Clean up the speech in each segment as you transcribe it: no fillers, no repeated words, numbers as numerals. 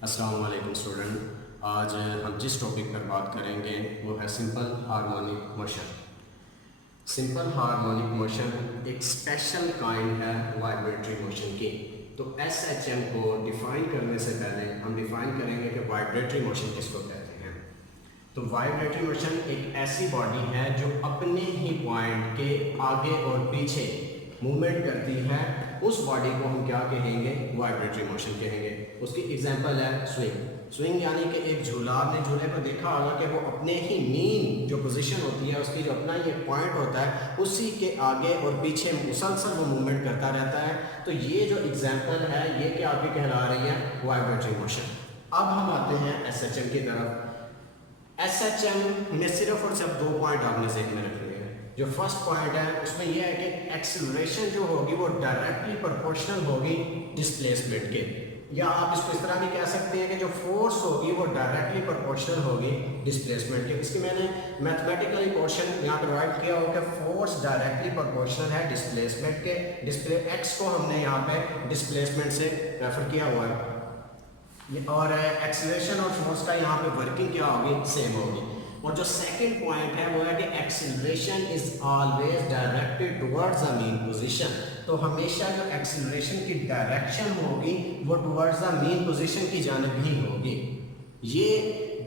अस्सलाम वालेकुम स्टूडेंट। आज हम जिस टॉपिक पर बात करेंगे वो है simple harmonic motion. Simple harmonic motion एक स्पेशल काइंड है वाइब्रेटरी मोशन की। तो एसएचएम को डिफ़ाइन करने से पहले हम डिफ़ाइन करेंगे कि वाइब्रेटरी मोशन किसको कहते हैं। तो वाइब्रेटरी मोशन एक ऐसी बॉडी है जो अपने ही पॉइंट के आगे और पीछे मूवमेंट करती है। उस बॉडी को हम क्या कहेंगे? वाइब्रेटरी मोशन कहेंगे। उसकी एग्जांपल है स्विंग। स्विंग यानी कि एक झूला, आपने झूले को देखा होगा कि वो अपने ही मीन जो पोजीशन होती है, उसकी जो अपना ये पॉइंट होता है, उसी के आगे और पीछे मुसलसल वो मूवमेंट करता रहता है। तो ये जो एग्जांपल है ये क्या आपकी कहला रही है? Vibratory motion. अब हम आते हैं एसएचएम की तरफ। एसएचएम में सिर्फ और सिर्फ 2 पॉइंट आपने ज़हन में रखने हैं। जो फर्स्ट पॉइंट है उसमें यह है कि एक्सीलरेशन जो होगी वो डायरेक्टली प्रोपोर्शनल होगी डिस्प्लेसमेंट के, या आप इसको इस तरह भी कह सकते हैं कि जो फोर्स होगी वो डायरेक्टली प्रोपोर्शनल होगी डिस्प्लेसमेंट के। इसके मैंने मैथमेटिकली पोर्शन यहाँ पर राइट किया हो कि फोर्स डायरेक्टली प्रोपोर्शनल है डिस्प्लेसमेंट के। डिस्प्ले एक्स को हमने यहाँ पे डिस्प्लेसमेंट से रेफर किया हुआ है, और एक्सीलरेशन और फोर्स का यहाँ पे वर्किंग क्या होगी? सेम होगी। और जो सेकंड पॉइंट है वो है कि acceleration is always directed towards the mean position. तो हमेशा जो एक्सीलरेशन की डायरेक्शन होगी वो टुवर्ड्स द मीन पोजीशन की जानिब ही होगी। ये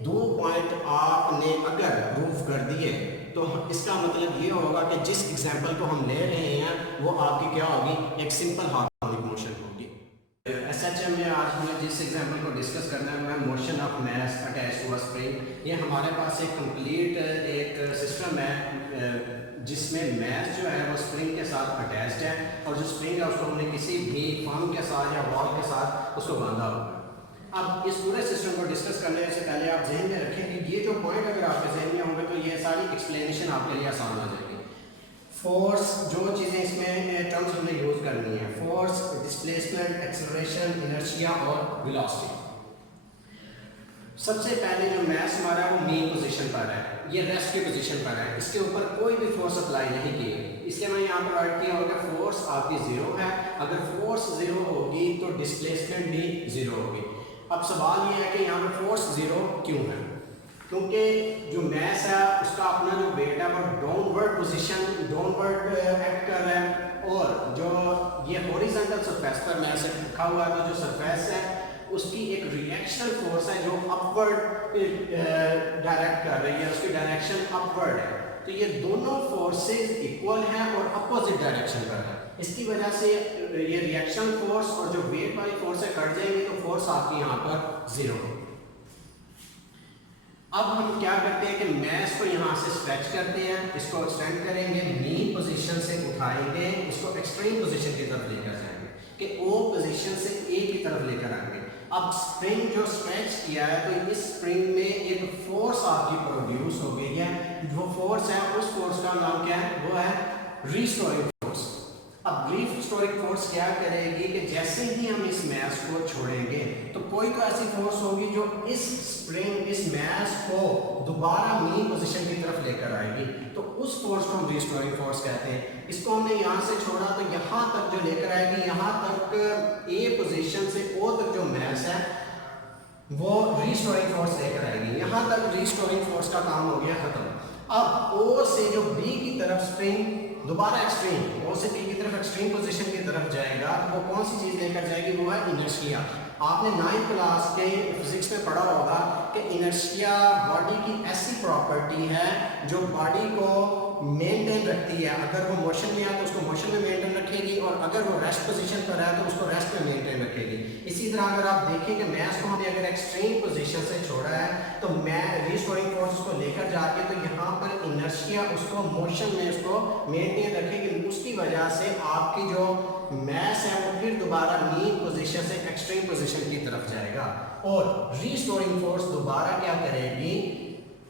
2 पॉइंट आपने अगर प्रूव कर दिए तो इसका मतलब ये होगा कि जिस एग्जाम्पल को हम ले रहे हैं वो आपकी क्या होगी? एक सिंपल हार्मोनिक मोशन होगी। एसएचएम में आज हमें जिस एग्जाम्पल को डिस्कस करना है motion of mass attach to a spring. ये हमारे पास एक कंप्लीट एक सिस्टम है जिसमें मास जो है वो स्प्रिंग के साथ अटैच्ड है, और जो स्प्रिंग है उसको हमने किसी भी फर्म के साथ या वॉल के साथ उसको बांधा हुआ। अब इस पूरे सिस्टम को डिस्कस करने से पहले आप जहन में रखें कि ये जो पॉइंट अगर आपके जहन में होंगे तो ये सारी एक्सप्लेनेशन आपके लिए आसान हो जाएगी। फोर्स, जो चीज़ें इसमें टर्म्स हमने यूज़ करनी है, फोर्स, डिस्प्लेसमेंट, एक्सेलरेशन, इनर्शिया और वेलोसिटी। सबसे पहले जो मास हमारा वो मेन पोजीशन पर है, ये रेस्ट की पोजीशन पर है, इसके ऊपर कोई भी फोर्स अप्लाई नहीं की है। इसलिए मैं यहाँ पर राइट किया होगा फोर्स आपकी 0 है। अगर फोर्स 0 होगी तो डिस्प्लेसमेंट भी 0 होगी। अब सवाल ये है कि यहाँ पर फोर्स 0 क्यों है? क्योंकि जो मास है उसका अपना जो वेट है वो डाउनवर्ड पोजीशन, डाउनवर्ड एक्ट कर रहा है, और जो ये हॉरिजॉन्टल सरफेस पर मास रखा हुआ है तो जो सरफेस है उसकी एक रिएक्शन फोर्स है जो अपवर्ड डायरेक्ट कर रही है, उसकी डायरेक्शन अपवर्ड है। तो ये दोनों फोर्सेस इक्वल हैं और अपोजिट डायरेक्शन पर है। इसकी वजह से ये रिएक्शन फोर्स और जो वेट वाली फोर्स है कट जाएंगे तो फोर्स आपकी यहाँ पर 0 होगी। अब हम क्या करते हैं कि मास को यहाँ से स्ट्रेच करते हैं, इसको एक्सटेंड करेंगे, मीन पोजीशन से उठाएंगे, इसको एक्सट्रीम पोजीशन की तरफ लेकर जाएंगे कि ओ पोजीशन से ए की तरफ लेकर आएंगे। अब स्प्रिंग जो स्ट्रेच किया है तो इस स्प्रिंग में एक फोर्स आपकी प्रोड्यूस हो गई है। वो फोर्स है, उस फोर्स का नाम क्या है? वो है रीस्टोरिंग फोर्स। अब रीस्टोरिंग फोर्स क्या करेगी कि जैसे ही हम इस मास को छोड़ेंगे तो कोई तो ऐसी फोर्स होगी जो इस स्प्रिंग, इस मास को दोबारा मीन पोजीशन की तरफ लेकर आएगी। तो उस फोर्स को हम रीस्टोरिंग फोर्स कहते हैं। इसको हमने यहाँ से छोड़ा तो यहाँ तक जो लेकर आएगी, यहाँ तक ए पोजीशन से ओ तक जो मास है वो रीस्टोरिंग फोर्स लेकर आएगी। यहाँ तक रीस्टोरिंग फोर्स का काम हो गया खत्म। अब ओ से जो बी की तरफ स्प्रिंग दोबारा एक्सट्रीम, ओ से बी की तरफ एक्सट्रीम पोजीशन की तरफ जाएगा, वो कौन सी चीज़ लेकर जाएगी? वो है इनर्शिया। आपने 9th क्लास के फिजिक्स में पढ़ा होगा कि इनर्शिया बॉडी की ऐसी प्रॉपर्टी है जो बॉडी को मेंटेन रखती है। अगर वो मोशन में है तो उसको मोशन में मेंटेन रखेगी, और अगर वो रेस्ट पोजीशन पर है तो उसको रेस्ट में मेंटेन रखेगी। इसी तरह अगर आप देखें कि मास को हमने अगर एक्सट्रीम पोजीशन से छोड़ा है तो रीस्टोरिंग फोर्स उसको लेकर जाके तो यहाँ पर इनर्शिया उसको मोशन में उसको मेंटेन रखेगी। उसकी वजह से आपकी जो मास है वो फिर दोबारा मीन पोजीशन से एक्सट्रीम पोजीशन की तरफ जाएगा, और रीस्टोरिंग फोर्स दोबारा क्या करेगी?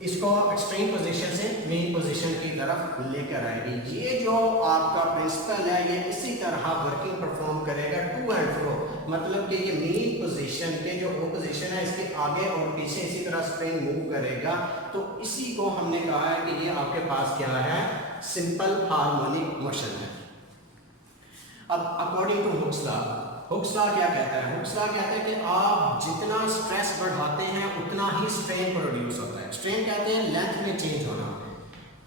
इसको एक्सट्रीम पोजीशन से मेन पोजीशन की तरफ लेकर आएगी। ये जो आपका प्रिंसिपल है ये इसी तरह वर्किंग परफॉर्म करेगा टू एंड फ्रो। मतलब कि ये मेन पोजीशन के जो पोजीशन है इसके आगे और पीछे इसी तरह स्प्रिंग मूव करेगा। तो इसी को हमने कहा है कि ये आपके पास क्या है? सिंपल हार्मोनिक मोशन है। अब according to Hooke's law, Hooke's law क्या कहता है? हुक्स लॉ कहता है कि आप जितना स्ट्रेस बढ़ाते हैं उतना ही स्ट्रेन प्रोड्यूस होता है। स्ट्रेन कहते हैं लेंथ में चेंज होना।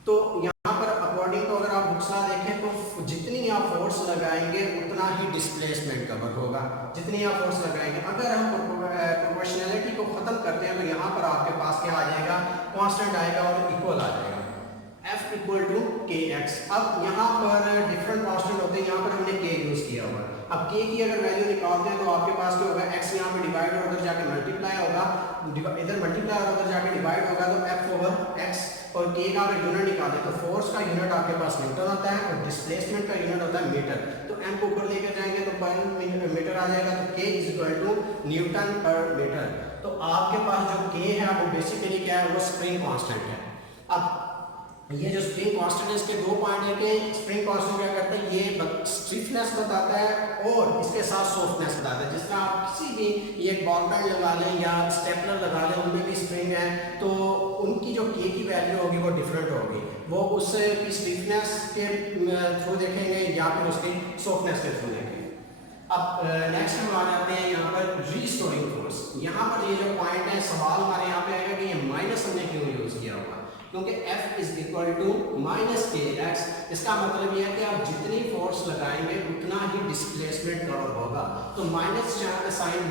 तो यहाँ पर अकॉर्डिंग टू अगर आप हुक्स लॉ देखें तो जितनी आप फोर्स लगाएंगे उतना ही डिस्प्लेसमेंट कवर होगा। जितनी आप फोर्स लगाएंगे, अगर हम प्रोपोर्शनैलिटी को खत्म करते हैं तो यहाँ पर आपके पास क्या आ जाएगा? कांस्टेंट आएगा और इक्वल आ जाएगा, F इक्वल टू के एक्स। अब यहाँ पर डिफरेंट कांस्टेंट होते हैं, यहाँ पर हमने k यूज किया हुआ है। अब k की अगर वैल्यू निकालते हैं तो आपके पास क्या होगा? x यहाँ पे डिवाइड और उधर जाके मल्टीप्लाई होगा, इधर मल्टीप्लाई और उधर जाके डिवाइड होगा, तो f ओवर x। और k का अगर यूनिट निकालें तो फोर्स का यूनिट आपके पास न्यूटन होता है और डिस्प्लेसमेंट का यूनिट होता है मीटर। तो m को ऊपर लेकर जाएंगे तो पर मीटर आ जाएगा, तो k is equal to newton per meter. तो आपके पास जो k है वो बेसिकली क्या है? वो स्प्रिंग कांस्टेंट है। अब ये जो स्प्रिंग कांस्टेंट है इसके दो पॉइंट है कि स्प्रिंग कांस्टेंट क्या करता है? ये स्टिफनेस बताता है और इसके साथ सॉफ्टनेस बताता है। जिस तरह आप किसी भी ये बॉल पेन लगा लें या स्टेपलर लगा लें, उनमें भी स्प्रिंग है, तो उनकी जो के की वैल्यू होगी वो डिफरेंट होगी। वो उसकी स्टिफनेस के थ्रू देखेंगे या फिर उसकी सॉफ्टनेस के थ्रू देखेंगे। अब नेक्स्ट हम आ जाते हैं यहाँ पर रीस्टोरिंग फोर्स। यहाँ पर ये जो पॉइंट है, सवाल हमारे यहाँ पे आएगा कि ये माइनस हमने क्यों यूज किया होगा? क्योंकि F is equal to minus K X. इसका मतलब यह है कि आप जितनी फोर्स लगाएंगे उतना ही डिस्प्लेसमेंट कवर होगा। तो माइनस साइन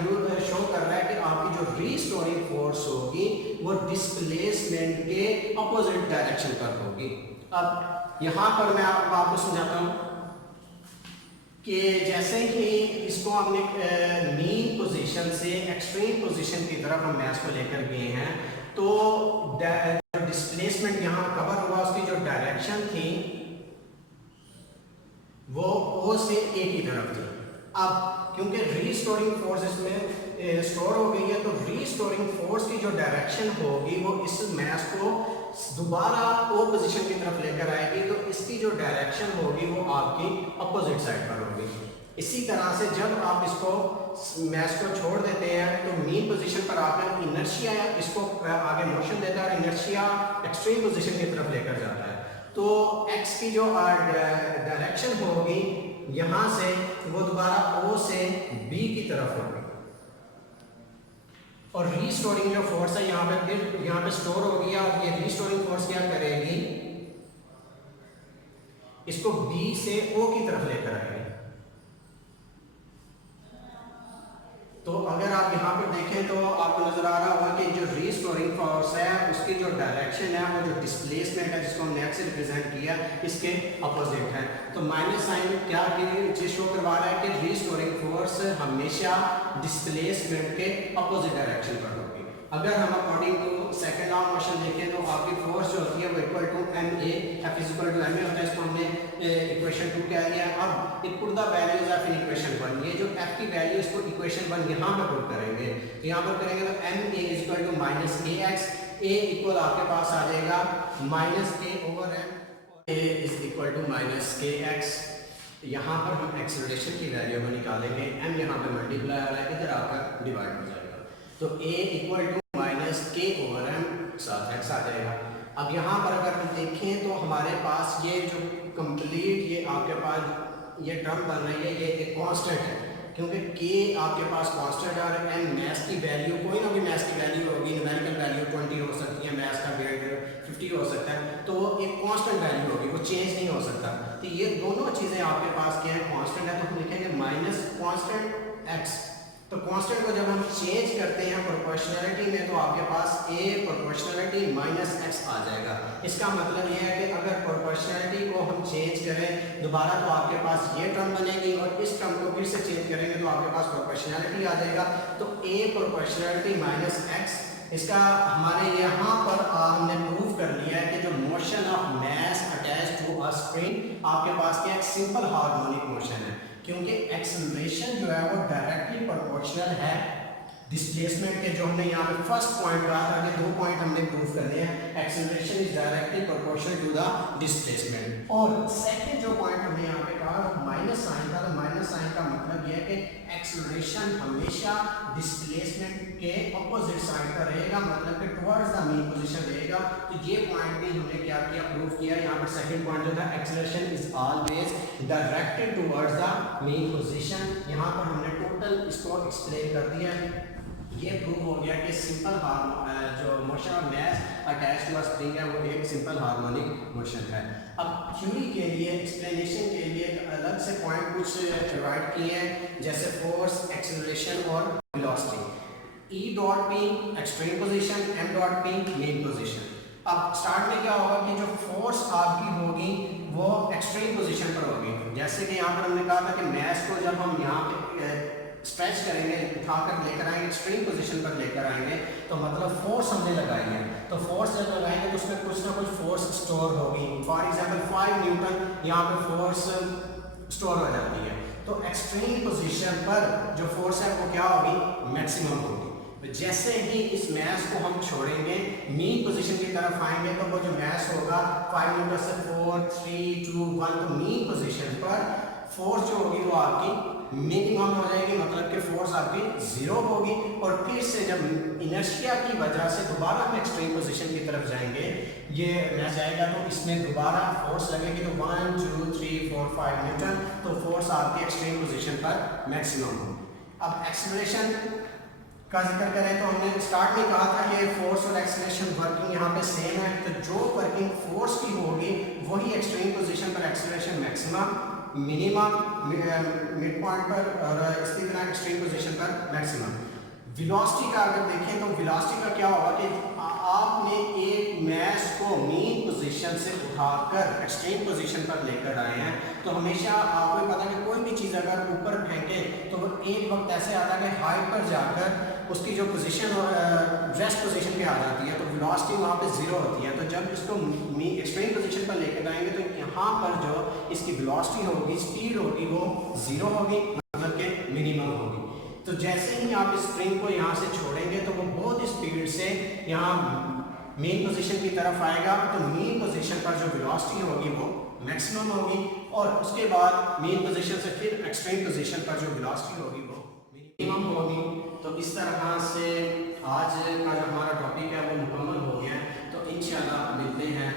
शो कर रहा है कि आपकी जो रीस्टोरिंग फोर्स होगी वो डिस्प्लेसमेंट के अपोजिट डायरेक्शन पर होगी। अब यहाँ पर मैं आपको समझाता हूँ कि जैसे ही इसको हमने मीन पोजीशन से एक्सट्रीम पोजीशन की तरफ हम मैच को लेकर गए हैं, तो डिस्प्लेसमेंट यहाँ कवर हुआ, उसकी जो डायरेक्शन थी वो O से A की तरफ थी। अब क्योंकि रीस्टोरिंग फोर्स इसमें स्टोर हो गई है, तो रीस्टोरिंग फोर्स की जो डायरेक्शन होगी वो इस मैस को दोबारा O पोजीशन की तरफ लेकर आएगी, तो इसकी जो डायरेक्शन होगी वो आपकी अपोजिट साइड पर होगी। इसी तरह से जब आप इसको मैस को छोड़ देते हैं तो मीन पोजीशन पर आकर इनर्शिया इसको आगे मोशन देता है और इनर्शिया एक्सट्रीम पोजीशन की तरफ लेकर जाता है। तो x की जो डायरेक्शन होगी यहाँ से वो दोबारा O से B की तरफ होगी और रीस्टोरिंग जो फोर्स है यहाँ पे फिर यहाँ पे स्टोर हो गया और ये रीस्टोरिंग फोर्स क्या करेगी? इसको B से O की तरफ लेकर आएगी। तो अगर आप यहाँ पर देखें तो आपको नजर आ रहा होगा कि जो रीस्टोरिंग फोर्स है उसकी जो डायरेक्शन है वो जो डिस्प्लेसमेंट है जिसको हमने x से रिप्रेजेंट किया इसके अपोजिट है। तो माइनस साइन क्या चीज शो करवा रहा है कि रीस्टोरिंग फोर्स हमेशा डिस्प्लेसमेंट के अपोजिट डायरेक्शन पर होगी। अगर हम according to second law of motion देखें तो आपकी फोर्स जो होती है वो equal to ma, F is equal to ma होता है। इसको हमने इक्वेशन 2 कह दिया। अब it put the values of in equation 1। ये जो f की वैल्यू इसको इक्वेशन 1 यहाँ पे पुट करेंगे, तो यहाँ पर करेंगे तो ma is equal to minus ax, a equal आपके पास आ जाएगा minus k over m, a is equal to minus kx। यहाँ पर हम एक्सेलरेशन की वैल्यू में निकालेंगे, m यहाँ पे मल्टीप्लाई हो रहा है, इधर आकर डिवाइड हो जाएगा, तो a equal to minus k over m साथ x आ जाएगा। अब यहाँ पर अगर हम देखें तो हमारे पास ये जो कंप्लीट ये आपके पास ये टर्म बन रही है, ये एक कांस्टेंट है क्योंकि k आपके पास कांस्टेंट है और m मैथ्स की वैल्यू कोई ना कोई मैथ्स की वैल्यू होगी, न्यूमेरिकल वैल्यू 20 हो सकती है, मैथ्स का वेट 50 हो सकता है, तो वो एक कांस्टेंट वैल्यू होगी, वो चेंज नहीं हो सकता। तो ये दोनों चीज़ें आपके पास क्या है? कांस्टेंट है, तो हम लिखेंगे माइनस कांस्टेंट x। तो कांस्टेंट को जब हम चेंज करते हैं प्रोपोर्शनैलिटी में तो आपके पास a प्रोपोर्शनैलिटी माइनस x आ जाएगा। इसका मतलब ये है कि अगर प्रोपोर्शनैलिटी को हम चेंज करें दोबारा तो आपके पास ये टर्म बनेगी और इस टर्म को फिर से चेंज करेंगे तो आपके पास प्रोपोर्शनैलिटी आ जाएगा। तो a प्रोपोर्शनैलिटी माइनस x, इसका हमारे यहाँ पर हमने प्रूव कर लिया है कि जो motion of mass attach to a spring आपके पास क्या एक सिंपल हार्मोनिक मोशन है, क्योंकि एक्सेलरेशन जो है वो डायरेक्टली प्रोपोर्शनल है डिस्प्लेसमेंट के जो हमने यहाँ पे फर्स्ट पॉइंट कहा था कि 2 पॉइंट हमने प्रूव करने हैं, acceleration is directly proportional to the displacement. और सेकंड जो पॉइंट हमने यहाँ पे कहा माइनस साइन था, तो माइनस साइन का मतलब यह है कि एक्सेलरेशन हमेशा डिस्प्लेसमेंट के अपोजिट साइड का रहेगा, मतलब कि टुवर्ड्स द मीन पोजीशन रहेगा। तो ये पॉइंट भी हमने क्या किया, प्रूव किया। यहाँ पर सेकंड पॉइंट जो था acceleration is always directed towards the mean position, यहाँ पर हमने टोटल इसको एक्सप्लेन कर दिया। ये प्रूव हो गया कि सिंपल जो motion of mass attach to a spring है वो एक सिंपल हार्मोनिक मोशन है। अब थ्योरी के लिए, एक्सप्लेनेशन के लिए अलग से पॉइंट कुछ राइट किए हैं, जैसे फोर्स, एक्सेलरेशन और velocity. E dot P extreme position, M dot P mean position. अब स्टार्ट में क्या होगा कि जो फोर्स आपकी होगी वो एक्सट्रीम पोजीशन पर होगी। जैसे कि यहाँ पर हमने कहा था कि मास को जब हम यहाँ पे स्ट्रेच करेंगे, उठाकर लेकर आएंगे, एक्सट्रीम पोजीशन पर लेकर आएंगे, तो मतलब फोर्स हमने लगाई है। तो फोर्स जब लगाएंगे तो उसमें कुछ ना कुछ फोर्स स्टोर होगी। फॉर एग्जांपल 5 न्यूटन यहाँ पे फोर्स स्टोर हो जाती है। तो एक्सट्रीम पोजीशन पर जो फोर्स है वो क्या होगी, मैक्सिमम होगी। तो जैसे ही इस मास को हम छोड़ेंगे, मीन पोजीशन की तरफ आएंगे, तो वो जो मास होगा 5 न्यूटन से 4 3 2 1, तो मीन पोजीशन पर फोर्स जो होगी वो आपकी मिनिमम हो जाएगी, मतलब कि फोर्स आपकी 0 होगी। और फिर से जब इनर्शिया की वजह से दोबारा हम एक्सट्रीम पोजीशन की तरफ जाएंगे, ये मैच जाएगा, तो इसमें दोबारा फोर्स लगेगी, तो 1 2 3 4 5 न्यूटन, तो फोर्स आपकी एक्सट्रीम पोजीशन पर मैक्सिमम होगी। अब एक्सेलरेशन का जिक्र करें तो हमने स्टार्ट में कहा था कि फोर्स और एक्सेलरेशन वर्किंग यहाँ पे सेम है। तो जो वर्किंग फोर्स की होगी वही एक्सट्रीम पोजीशन पर acceleration maximum, minimum mid point पर, और इसी तरह एक्सट्रीम पोजीशन पर मैक्सिमम। वेलोसिटी का अगर देखें तो वेलोसिटी का क्या होगा कि आपने एक मास को मीन पोजीशन से उठाकर एक्सट्रीम पोजीशन पर लेकर आए हैं, तो हमेशा आपको पता है कि कोई भी चीज़ अगर ऊपर फेंके तो वो एक वक्त ऐसे आता है कि हाइट पर जाकर उसकी जो पोजीशन रेस्ट पोजीशन पे आ जाती है, तो वेलोसिटी वहाँ पे 0 होती है। तो जब इसको एक्सट्रीम पोजीशन पर लेकर आएंगे तो यहाँ पर जो इसकी वेलोसिटी होगी, स्पीड होगी, वो 0 होगी, मतलब कि मिनिमम होगी। तो जैसे ही आप इस स्प्रिंग को यहाँ से छोड़ेंगे तो वो बहुत स्पीड से यहाँ मेन पोजीशन की तरफ आएगा, तो मेन पोजीशन पर जो वेलोसिटी होगी वो मैक्सिमम होगी, और उसके बाद मेन पोजीशन से फिर एक्सट्रीम पोजीशन पर जो वेलोसिटी होगी वो मिनिमम होगी। तो इस तरह से आज का जो हमारा टॉपिक है वो मुकम्मल हो गया है। तो इंशाल्लाह मिलते हैं